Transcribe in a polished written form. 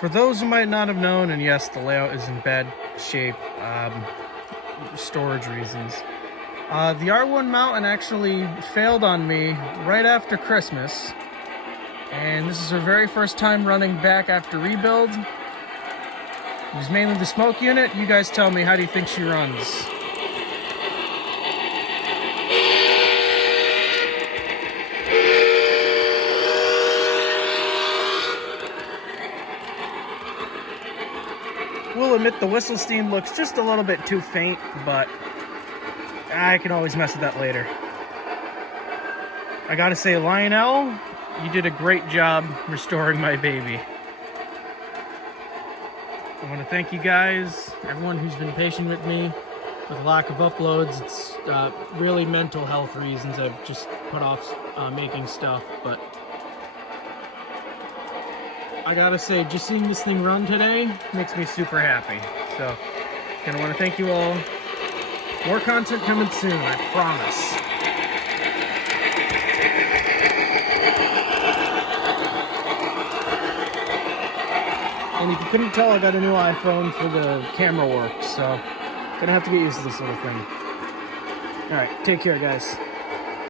For those who might not have known, and yes, the layout is in bad shape, storage reasons. The R1 mountain actually failed on me right after Christmas, and this is her very first time running back after rebuild. It was mainly the smoke unit. You guys tell me, how do you think she runs? We'll admit the whistle steam looks just a little bit too faint, but I can always mess with that later. I gotta say, Lionel, you did a great job restoring my baby. I want to thank you guys, everyone who's been patient with me with lack of uploads. It's really mental health reasons I've just put off making stuff, but I gotta say, just seeing this thing run today makes me super happy. So, gonna want to thank you all. More content coming soon, I promise. And if you couldn't tell, I got a new iPhone for the camera work, so gonna have to get used to this little thing. Alright, take care, guys.